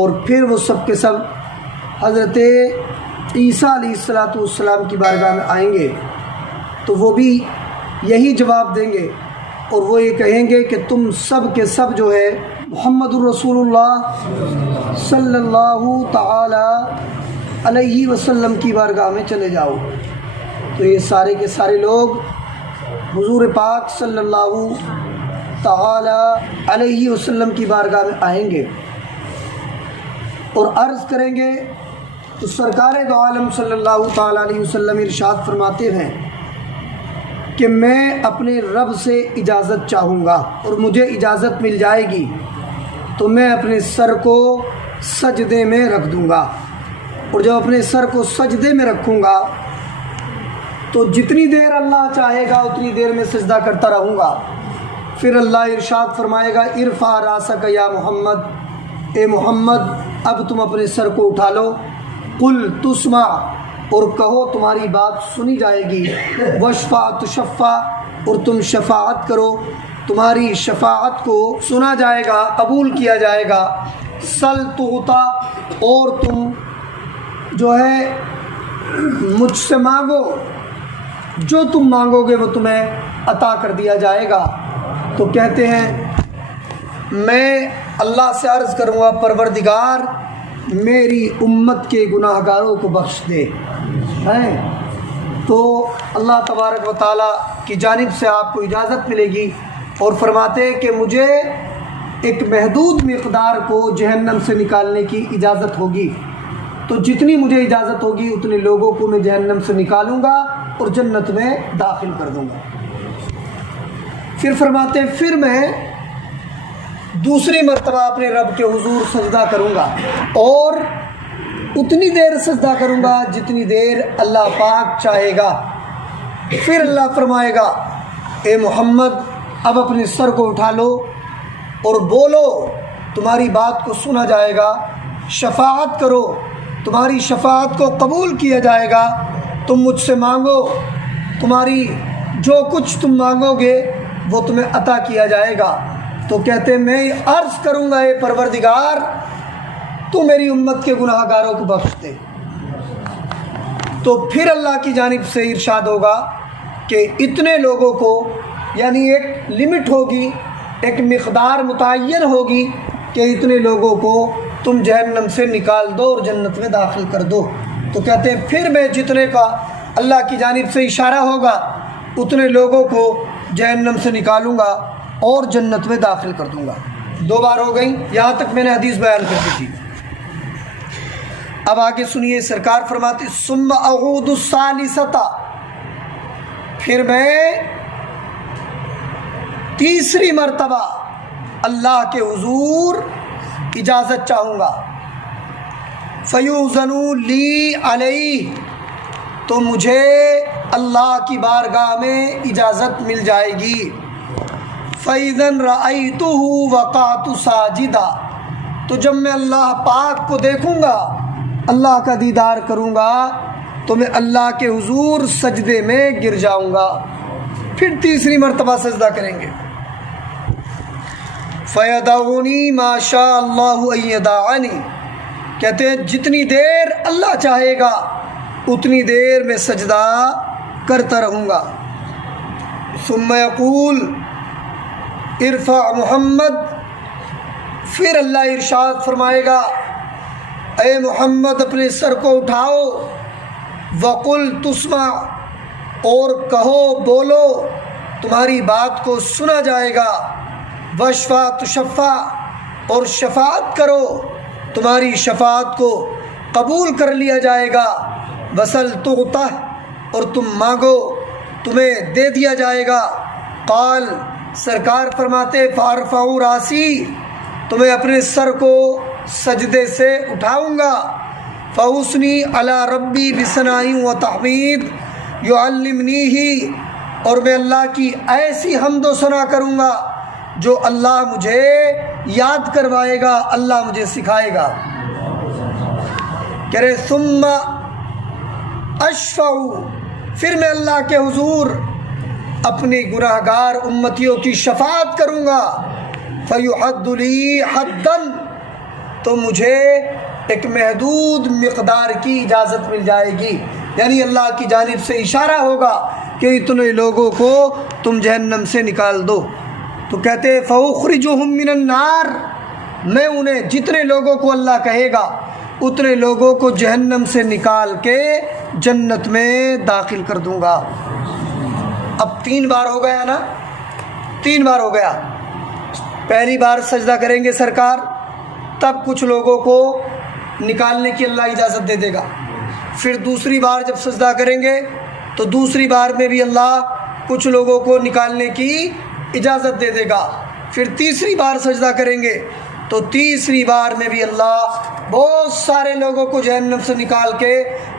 اور پھر وہ سب کے سب حضرت عیسیٰ علیہ السلام کی بارگاہ میں آئیں گے تو وہ بھی یہی جواب دیں گے، اور وہ یہ کہیں گے کہ تم سب کے سب جو ہے محمد الرسول اللہ صلی اللہ تعالی علیہ وسلم کی بارگاہ میں چلے جاؤ۔ تو یہ سارے کے سارے لوگ حضور پاک صلی اللہ تعالی علیہ وسلم کی بارگاہ میں آئیں گے اور عرض کریں گے تو سرکار دو عالم صلی اللہ تعالی علیہ وسلم ارشاد فرماتے ہیں کہ میں اپنے رب سے اجازت چاہوں گا اور مجھے اجازت مل جائے گی تو میں اپنے سر کو سجدے میں رکھ دوں گا، اور جب اپنے سر کو سجدے میں رکھوں گا تو جتنی دیر اللہ چاہے گا اتنی دیر میں سجدہ کرتا رہوں گا۔ پھر اللہ ارشاد فرمائے گا ارفع راسک یا محمد، اے محمد اب تم اپنے سر کو اٹھا لو، قل تسمع اور کہو تمہاری بات سنی جائے گی، واشفع تشفع اور تم شفاعت کرو تمہاری شفاعت کو سنا جائے گا، قبول کیا جائے گا، سل تعطا اور تم جو ہے مجھ سے مانگو، جو تم مانگو گے وہ تمہیں عطا کر دیا جائے گا۔ تو کہتے ہیں میں اللہ سے عرض کروں گا پروردگار میری امت کے گناہ گاروں کو بخش دے، ہیں تو اللہ تبارک و تعالیٰ کی جانب سے آپ کو اجازت ملے گی، اور فرماتے ہیں کہ مجھے ایک محدود مقدار کو جہنم سے نکالنے کی اجازت ہوگی، تو جتنی مجھے اجازت ہوگی اتنے لوگوں کو میں جہنم سے نکالوں گا اور جنت میں داخل کر دوں گا۔ پھر فرماتے ہیں پھر میں دوسری مرتبہ اپنے رب کے حضور سجدہ کروں گا، اور اتنی دیر سجدہ کروں گا جتنی دیر اللہ پاک چاہے گا۔ پھر اللہ فرمائے گا اے محمد اب اپنے سر کو اٹھا لو اور بولو تمہاری بات کو سنا جائے گا، شفاعت کرو تمہاری شفاعت کو قبول کیا جائے گا، تم مجھ سے مانگو تمہاری جو کچھ تم مانگو گے وہ تمہیں عطا کیا جائے گا۔ تو کہتے ہیں میں عرض کروں گا اے پروردگار تو میری امت کے گناہ گاروں کو بخش دے۔ تو پھر اللہ کی جانب سے ارشاد ہوگا کہ اتنے لوگوں کو، یعنی ایک لمٹ ہوگی، ایک مقدار متعین ہوگی کہ اتنے لوگوں کو تم جہنم سے نکال دو اور جنت میں داخل کر دو۔ تو کہتے ہیں پھر میں جتنے کا اللہ کی جانب سے اشارہ ہوگا اتنے لوگوں کو جہنم سے نکالوں گا اور جنت میں داخل کر دوں گا۔ 2 بار ہو گئی، یہاں تک میں نے حدیث بیان کر دی تھی۔ اب آگے سنیے، سرکار فرماتے ثم اعود الثالثۃ، پھر میں تیسری مرتبہ اللہ کے حضور اجازت چاہوں گا، فیؤذن لی علیہ، تو مجھے اللہ کی بارگاہ میں اجازت مل جائے گی، فَإِذًا رَأَيْتُهُ وَقَعْتُ سَاجِدًا، تو جب میں اللہ پاک کو دیکھوں گا، اللہ کا دیدار کروں گا تو میں اللہ کے حضور سجدے میں گر جاؤں گا۔ پھر تیسری مرتبہ سجدہ کریں گے، فَيَدَعُونِي مَا شَاءَ اللَّهُ أَن يَدَعَنِي، کہتے ہیں جتنی دیر اللہ چاہے گا اتنی دیر میں سجدہ کرتا رہوں گا۔ ثم يقول ارفع محمد، پھر اللہ ارشاد فرمائے گا اے محمد اپنے سر کو اٹھاؤ، وقل تسمع، اور کہو بولو تمہاری بات کو سنا جائے گا، واشفع تشفع، اور شفاعت کرو تمہاری شفاعت کو قبول کر لیا جائے گا، وسل تعطا، اور تم مانگو تمہیں دے دیا جائے گا۔ قال، سرکار فرماتے فارفع راسی، تو میں اپنے سر کو سجدے سے اٹھاؤں گا، فاثنی علی ربی بثناء و تحمید یعلمنیہ، اور میں اللہ کی ایسی حمد و ثنا کروں گا جو اللہ مجھے یاد کروائے گا، اللہ مجھے سکھائے گا۔ کہہ رہے ثم اشفع، پھر میں اللہ کے حضور اپنی گناہ گار امتیوں کی شفاعت کروں گا، فیحد لی حدًا، تو مجھے ایک محدود مقدار کی اجازت مل جائے گی، یعنی اللہ کی جانب سے اشارہ ہوگا کہ اتنے لوگوں کو تم جہنم سے نکال دو۔ تو کہتے فَأُخْرِجُهُم مِّنَ النَّارِ، میں انہیں جتنے لوگوں کو اللہ کہے گا اتنے لوگوں کو جہنم سے نکال کے جنت میں داخل کر دوں گا۔ اب 3 بار ہو گیا نا، 3 بار ہو گیا۔ پہلی بار سجدہ کریں گے سرکار، تب کچھ لوگوں کو نکالنے کی اللہ اجازت دے دے گا۔ پھر دوسری بار جب سجدہ کریں گے تو دوسری بار میں بھی اللہ کچھ لوگوں کو نکالنے کی اجازت دے دے گا۔ پھر تیسری بار سجدہ کریں گے تو تیسری بار میں بھی اللہ بہت سارے لوگوں کو جہنم سے نکال کے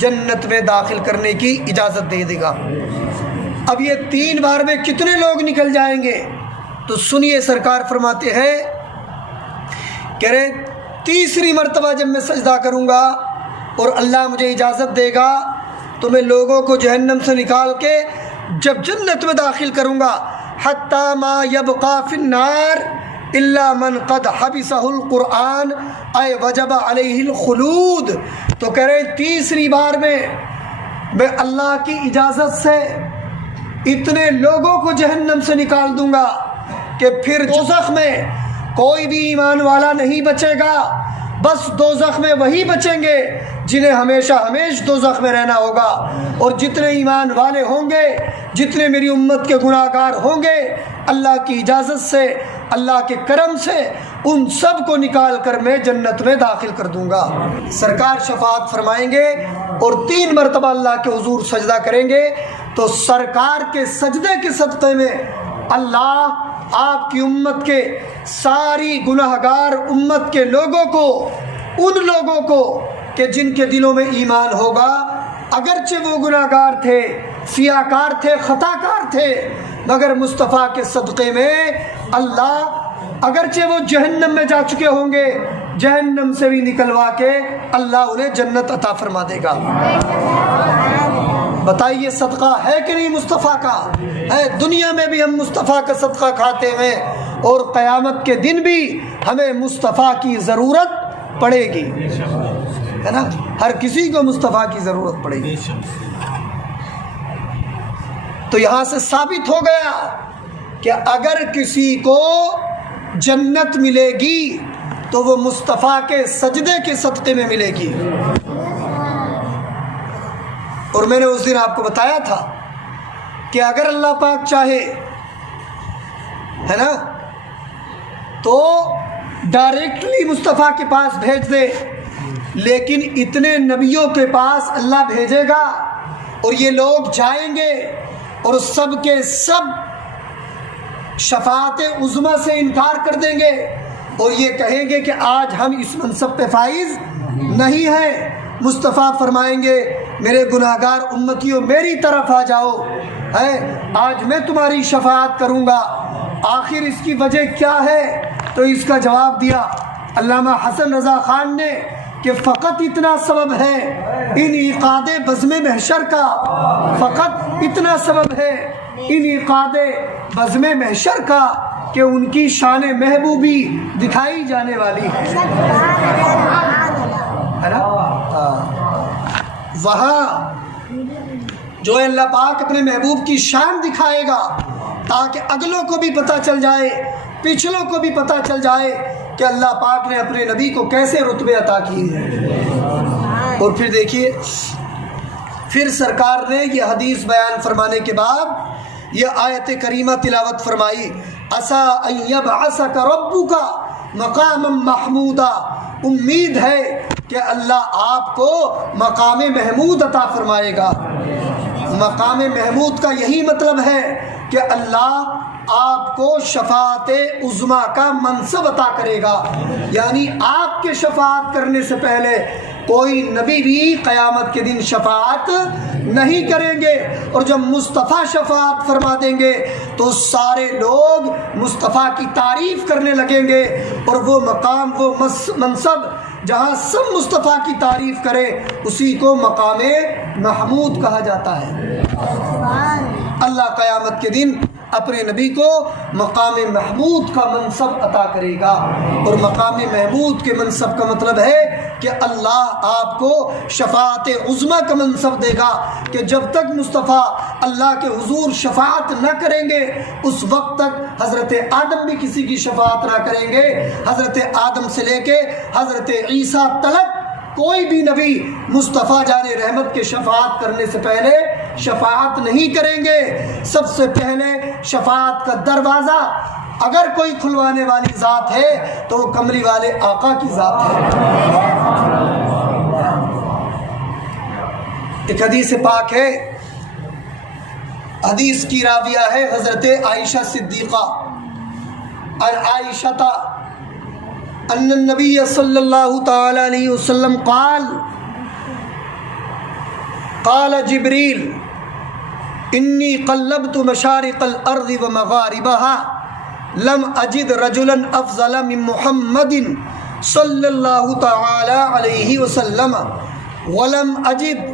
جنت میں داخل کرنے کی اجازت دے دے گا۔ اب یہ 3 بار میں کتنے لوگ نکل جائیں گے؟ تو سنیے، سرکار فرماتے ہیں کہہ رہے تیسری مرتبہ جب میں سجدہ کروں گا اور اللہ مجھے اجازت دے گا تو میں لوگوں کو جہنم سے نکال کے جب جنت میں داخل کروں گا، حتی ما یبقى فی النار الا من قد حبسہ القرآن اے وجب علیہ الخلود۔ تو کہہ رہے تیسری بار میں اللہ کی اجازت سے اتنے لوگوں کو جہنم سے نکال دوں گا کہ پھر دوزخ میں کوئی بھی ایمان والا نہیں بچے گا، بس دوزخ میں وہی بچیں گے جنہیں ہمیشہ دوزخ میں رہنا ہوگا، اور جتنے ایمان والے ہوں گے، جتنے میری امت کے گناہ گار ہوں گے، اللہ کی اجازت سے، اللہ کے کرم سے ان سب کو نکال کر میں جنت میں داخل کر دوں گا۔ سرکار شفاعت فرمائیں گے اور 3 مرتبہ اللہ کے حضور سجدہ کریں گے، تو سرکار کے سجدے کے صدقے میں اللہ آپ کی امت کے ساری گناہ گار امت کے لوگوں کو، ان لوگوں کو کہ جن کے دلوں میں ایمان ہوگا، اگرچہ وہ گناہ گار تھے، سیاہ کار تھے، خطا کار تھے، مگر مصطفیٰ کے صدقے میں اللہ اگرچہ وہ جہنم میں جا چکے ہوں گے، جہنم سے بھی نکلوا کے اللہ انہیں جنت عطا فرما دے گا۔ بتائیے صدقہ ہے کہ نہیں مصطفیٰ کا؟ ہے۔ دنیا میں بھی ہم مصطفیٰ کا صدقہ کھاتے ہیں اور قیامت کے دن بھی ہمیں مصطفیٰ کی ضرورت پڑے گی، ہے نا؟ ہر کسی کو مصطفیٰ کی ضرورت پڑے گی۔ تو یہاں سے ثابت ہو گیا کہ اگر کسی کو جنت ملے گی تو وہ مصطفیٰ کے سجدے کے صدقے میں ملے گی۔ اور میں نے اس دن آپ کو بتایا تھا کہ اگر اللہ پاک چاہے، ہے نا، تو ڈائریکٹلی مصطفیٰ کے پاس بھیج دے، لیکن اتنے نبیوں کے پاس اللہ بھیجے گا اور یہ لوگ جائیں گے اور سب کے سب شفاعت عظمیٰ سے انکار کر دیں گے اور یہ کہیں گے کہ آج ہم اس منصب پہ فائز نہیں ہیں۔ مصطفیٰ فرمائیں گے میرے گناہ گار امتیوں میری طرف آ جاؤ، ہے آج میں تمہاری شفاعت کروں گا۔ آخر اس کی وجہ کیا ہے؟ تو اس کا جواب دیا علامہ حسن رضا خان نے کہ فقط اتنا سبب ہے انعقاد بزم محشر کا، فقط اتنا سبب ہے انعقاد بزم محشر کا کہ ان کی شان محبوبی دکھائی جانے والی ہے نا؟ وہاں جو اللہ پاک اپنے محبوب کی شان دکھائے گا تاکہ اگلوں کو بھی پتہ چل جائے، پچھلوں کو بھی پتہ چل جائے کہ اللہ پاک نے اپنے نبی کو کیسے رتبے عطا کیے ہیں۔ اور پھر دیکھیے، پھر سرکار نے یہ حدیث بیان فرمانے کے بعد یہ آیت کریمہ تلاوت فرمائی، عسیٰ ان یبعثک ربک مقاما محمودا، امید ہے کہ اللہ آپ کو مقام محمود عطا فرمائے گا۔ مقام محمود کا یہی مطلب ہے کہ اللہ آپ کو شفاعت عظمیٰ کا منصب عطا کرے گا، یعنی آپ کے شفاعت کرنے سے پہلے کوئی نبی بھی قیامت کے دن شفاعت نہیں کریں گے، اور جب مصطفیٰ شفاعت فرما دیں گے تو سارے لوگ مصطفیٰ کی تعریف کرنے لگیں گے، اور وہ مقام، وہ منصب جہاں سب مصطفیٰ کی تعریف کرے اسی کو مقام محمود کہا جاتا ہے۔ اللہ قیامت کے دن اپنے نبی کو مقام محمود کا منصب عطا کرے گا۔ اور مقام محمود کے منصب کا مطلب ہے کہ اللہ آپ کو شفاعت عظمیٰ کا منصب دے گا، کہ جب تک مصطفیٰ اللہ کے حضور شفاعت نہ کریں گے اس وقت تک حضرت آدم بھی کسی کی شفاعت نہ کریں گے۔ حضرت آدم سے لے کے حضرت عیسیٰ تلک کوئی بھی نبی مصطفیٰ جان رحمت کے شفاعت کرنے سے پہلے شفاعت نہیں کریں گے۔ سب سے پہلے شفاعت کا دروازہ اگر کوئی کھلوانے والی ذات ہے تو وہ کملی والے آقا کی ذات ہے۔ ایک حدیث پاک ہے، حدیث کی راویہ ہے حضرت عائشہ صدیقہ عائشہ ان النبی صلی اللہ تعالی علیہ وسلم قال جبریل انی قلبت مشارق الارض ومغاربها لم اجد رجلا افضل من محمد صلی اللہ تعالی علیہ وسلم ولم اجد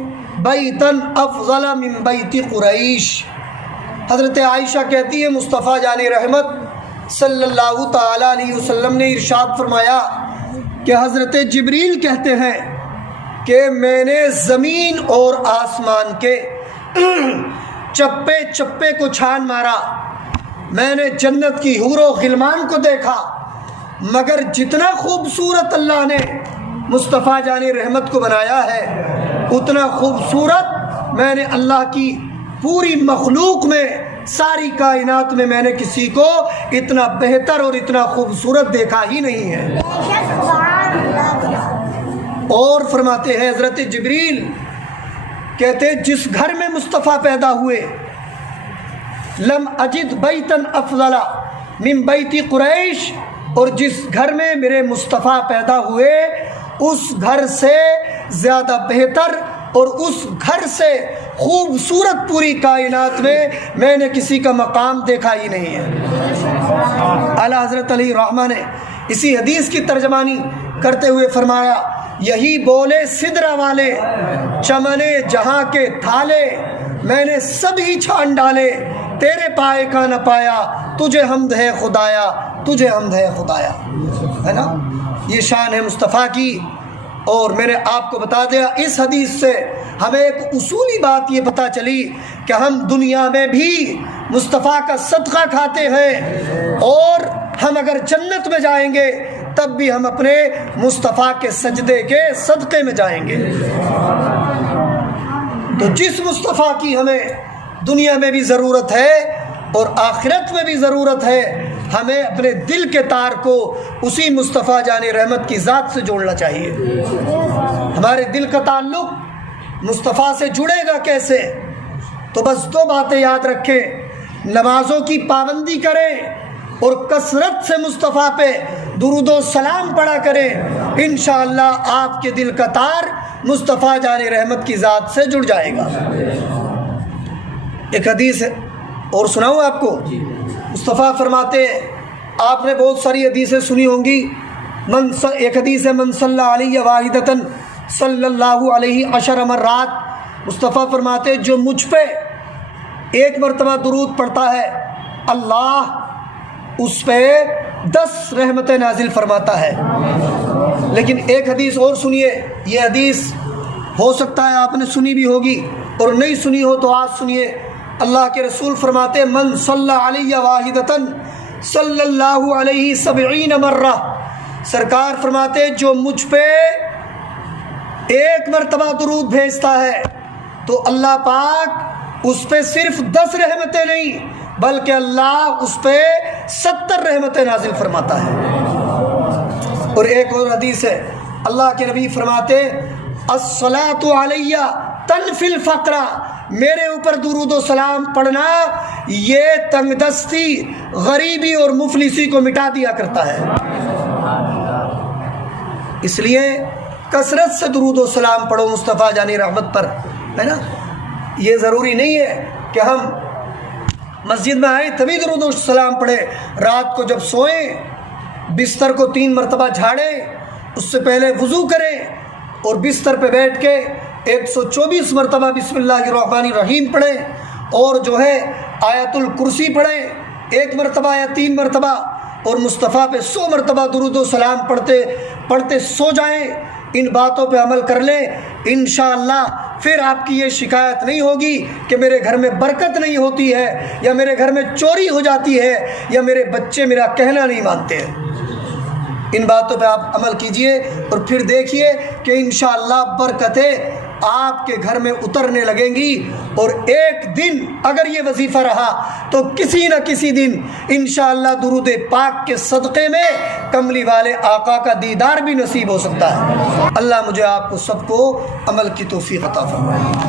بیتا افضل من بیت قریش۔ حضرت عائشہ کہتی ہے مصطفیٰ جان رحمت صلی اللہ تعالی علیہ وسلم نے ارشاد فرمایا کہ حضرت جبریل کہتے ہیں کہ میں نے زمین اور آسمان کے چپے چپے کو چھان مارا، میں نے جنت کی حور و غلمان کو دیکھا، مگر جتنا خوبصورت اللہ نے مصطفیٰ جان رحمت کو بنایا ہے اتنا خوبصورت میں نے اللہ کی پوری مخلوق میں، ساری کائنات میں نے کسی کو اتنا بہتر اور اتنا خوبصورت دیکھا ہی نہیں ہے۔ اور فرماتے ہیں حضرت جبریل کہتے جس گھر میں مصطفیٰ پیدا ہوئے لم اجد بیتن افضل من بیت قریش، اور جس گھر میں میرے مصطفیٰ پیدا ہوئے اس گھر سے زیادہ بہتر اور اس گھر سے خوبصورت پوری کائنات میں نے کسی کا مقام دیکھا ہی نہیں ہے۔ اعلیٰ حضرت علی رحمہ نے اسی حدیث کی ترجمانی کرتے ہوئے فرمایا یہی بولے سدرہ والے چمنے جہاں کے تھالے، میں نے سب ہی چھان ڈالے تیرے پائے کا نہ پایا، تجھے حمد ہے خدایا، تجھے حمد ہے خدایا، ہے نا۔ یہ شان ہے مصطفیٰ کی۔ اور میں نے آپ کو بتا دیا اس حدیث سے ہمیں ایک اصولی بات یہ پتہ چلی کہ ہم دنیا میں بھی مصطفیٰ کا صدقہ کھاتے ہیں، اور ہم اگر جنت میں جائیں گے تب بھی ہم اپنے مصطفیٰ کے سجدے کے صدقے میں جائیں گے۔ تو جس مصطفیٰ کی ہمیں دنیا میں بھی ضرورت ہے اور آخرت میں بھی ضرورت ہے، ہمیں اپنے دل کے تار کو اسی مصطفیٰ جان رحمت کی ذات سے جوڑنا چاہیے۔ ہمارے دل کا تعلق مصطفیٰ سے جڑے گا کیسے؟ تو بس دو باتیں یاد رکھیں، نمازوں کی پابندی کریں اور کثرت سے مصطفیٰ پہ درود و سلام پڑھا کریں، انشاءاللہ آپ کے دل کا تار مصطفیٰ جان رحمت کی ذات سے جڑ جائے گا۔ ایک حدیث ہے اور سناؤں آپ کو، مصطفیٰ فرماتے ہیں، آپ نے بہت ساری حدیثیں سنی ہوں گی، ایک حدیث ہے من صلی علیہ واحدۃ صلی اللہ علیہ عشر مرات، مصطفیٰ فرماتے جو مجھ پہ ایک مرتبہ درود پڑھتا ہے اللہ اس پہ 10 رحمتیں نازل فرماتا ہے۔ لیکن ایک حدیث اور سنیے، یہ حدیث ہو سکتا ہے آپ نے سنی بھی ہوگی اور نہیں سنی ہو تو آج سنیے۔ اللہ کے رسول فرماتے من صلی علیہ واحدۃ صلی اللہ علیہ 70 مرہ، سرکار فرماتے جو مجھ پہ ایک مرتبہ درود بھیجتا ہے تو اللہ پاک اس پہ صرف 10 رحمتیں نہیں بلکہ اللہ اس پہ 70 رحمتیں نازل فرماتا ہے۔ اور ایک اور حدیث ہے، اللہ کے نبی فرماتے الصلاۃ علیہ تنفی الفقر، میرے اوپر درود و سلام پڑھنا یہ تنگ دستی، غریبی اور مفلسی کو مٹا دیا کرتا ہے۔ اس لیے کثرت سے درود و سلام پڑھو مصطفیٰ جان رحمت پر، ہے نا۔ یہ ضروری نہیں ہے کہ ہم مسجد میں آئیں تبھی درود و سلام پڑھیں، رات کو جب سوئیں بستر کو 3 مرتبہ جھاڑیں، اس سے پہلے وضو کریں اور بستر پہ بیٹھ کے 124 مرتبہ بسم اللہ الرحمن الرحیم پڑھیں، اور جو ہے آیت الکرسی پڑھیں 1 مرتبہ یا 3 مرتبہ، اور مصطفیٰ پہ 100 مرتبہ درود و سلام پڑھتے سو جائیں، ان باتوں پہ عمل کر لیں، انشاءاللہ پھر آپ کی یہ شکایت نہیں ہوگی کہ میرے گھر میں برکت نہیں ہوتی ہے، یا میرے گھر میں چوری ہو جاتی ہے، یا میرے بچے میرا کہنا نہیں مانتے ہیں۔ ان باتوں پہ آپ عمل کیجئے اور پھر دیکھیے کہ انشاءاللہ برکتیں آپ کے گھر میں اترنے لگیں گی، اور ایک دن اگر یہ وظیفہ رہا تو کسی نہ کسی دن انشاءاللہ درود پاک کے صدقے میں کملی والے آقا کا دیدار بھی نصیب ہو سکتا ہے۔ اللہ مجھے آپ کو سب کو عمل کی توفیق عطا فرمائے۔